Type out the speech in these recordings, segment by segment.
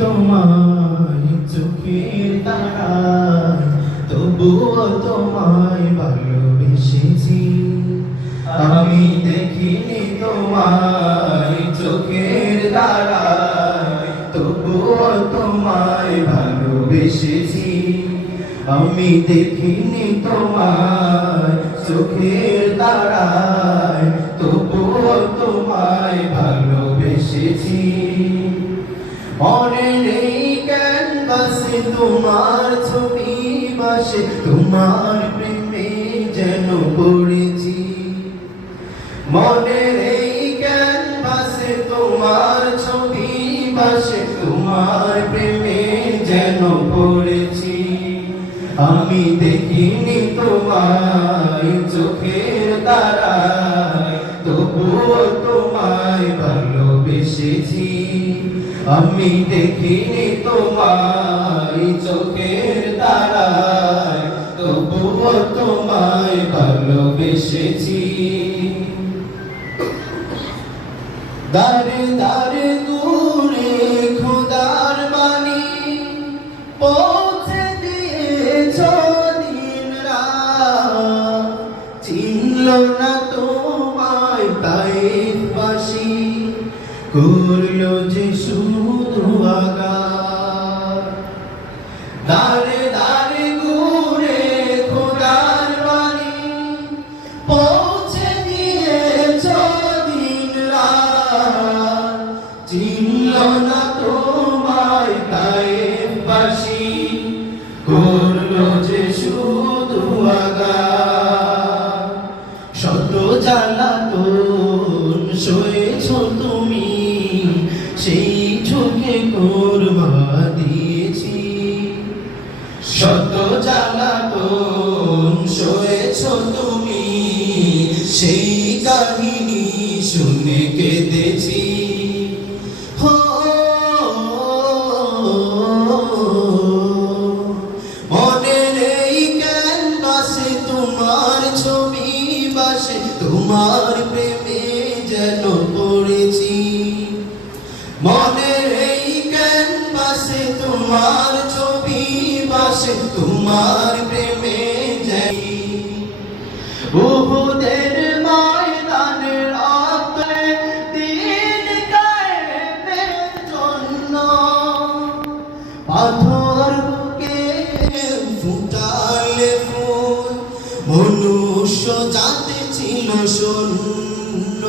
তোমায় চোখের তারায়, তবুও তোমায় ভালোবেসেছি। আমি দেখিনি তোমায় চোখের তারায়, তবুও তোমায় ভালোবেসেছি। আমি দেখিনি তোমায় চোখের তারায়, তবুও তোমায় ভালোবেসেছি। মনে নেই ক্যানভাসে তোমার ছবি ভাসে, তোমার প্রেমে যেন পড়েছি। মনে নেই ক্যানভাসে তোমার ছবি ভাসে, তোমার প্রেমে যেন পড়েছি। আমি দেখিনি তোমায় চোখের তারায়, তবুও তোমায় ভালোবেসেছি। আমি দেখিনি তোমায় চোখের তারায়, তবুও তোমায় ভালোবেসেছি। দারে দারে দূরে খোদার বাণী পৌঁছে দিয়েছ দিন রাত। চিনল না তোমায় তাইফবাসী, করলো যে শুধু আঘাত। দারে দারে ঘুরে খোদার বাণী পৌঁছে দিয়েছ দিন রাত। চিনল না তোমায় তাইফবাসী, করলো যে শুধু আঘাত। শত জ্বালাতন সয়েছ তুমি, সেই চোখে কোরবা দিয়েছি। শত জ্বালাতন সয়েছ তুমি, সেই কাহিনী শুনে কেঁদেছি। মনে নেই ক্যানভাসে তোমার ছবি ভাসে, তোমার প্রেমে যেন পড়েছি। মনে নেই ক্যানভাসে তোমার ছবি ভাসে, তোমার প্রেমে যাই। উহুদের ময়দানে রক্ত দিন কায়েমের জন্য, পাথর বুকে ফুটালে ফুল, মনুষ্য জাতি ছিল শূন্য।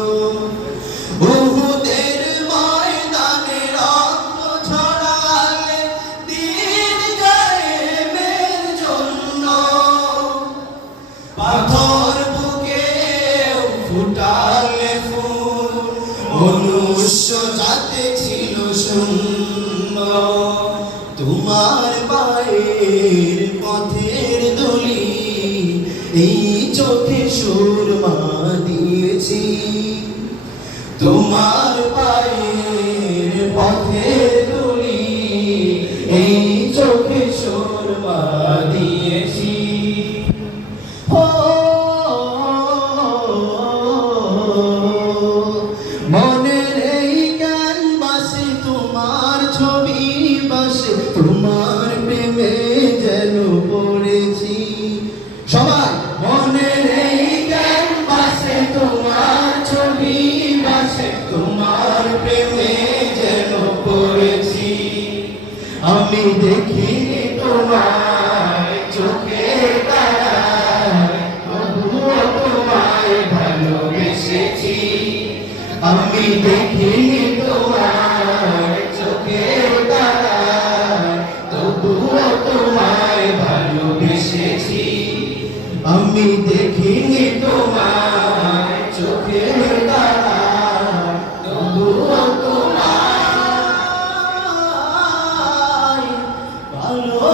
উহুদের ময়দানে রক্ত ঝরালে দিন কায়েমের জন্য, পাথর বুকে ফুটালে ফুল, মনুষ্য জাতি ছিল শূন্য। তোমার পায়ের পথের ধুলি এই চোখে সুরমা দিয়েছি। তোমার পায়ের পথের ধুলি এই চোখে সুরমা দিয়েছি। মনে নেই ক্যানভাসে তোমার ছবি ভাসে, তোমার প্রেমে যেন পড়েছি। সবাই মনে নেই ক্যানভাসে তোমার ছবি ভাসে, তোমার প্রেমে যেন পড়েছি। আমি দেখিনি তোমায় চোখের তারায়, তবুও তোমায় ভালোবেসেছি। আমি দেখিনি তোমায় চোখের তারায়, তবুও তোমায় ভালোবেসেছি। আমি দেখিনি তোমায় চোখের তারায়, তবুও তোমায় ভালো